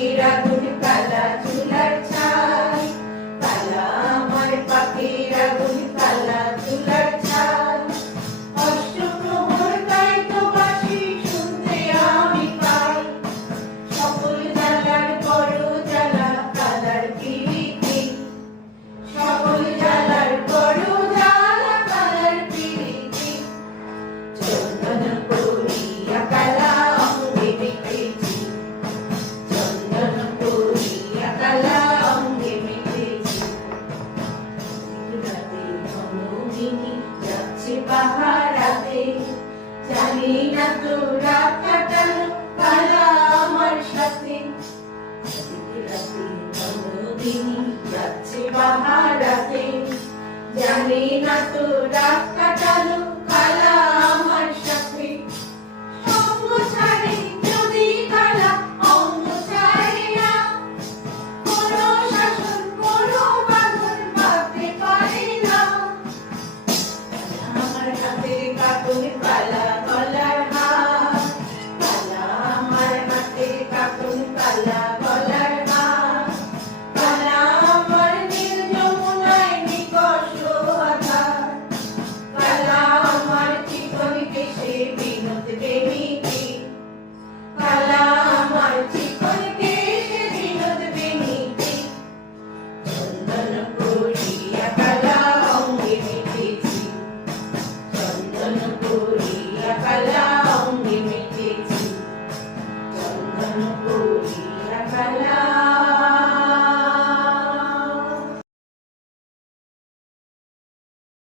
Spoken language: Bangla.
পাখির আগুন কালা চুলার ছাই, কালা আমার পাখির আগুন কালা চুলার ছাই। অষ্টপ্রহর গাইতো বাঁশি শুনতে আমি পাই, সকল জ্বালার বড় জ্বালা কালার পিরিতি, সকল জ্বালার বড় জ্বালা কালার পিরিতি। চন্দন করিয়া কালা অঙ্গে মেখেছি, চন্দন করিয়া কালা অঙ্গে মেখেছি। রাতে ঘনদিনী যাচ্ছে পাহারাতে, জানি না তো রাত কাটালো কালা আমার সাথে। রাতে ঘনদিনী যাচ্ছে পাহারাতে, জানি না তো রাত কাটালো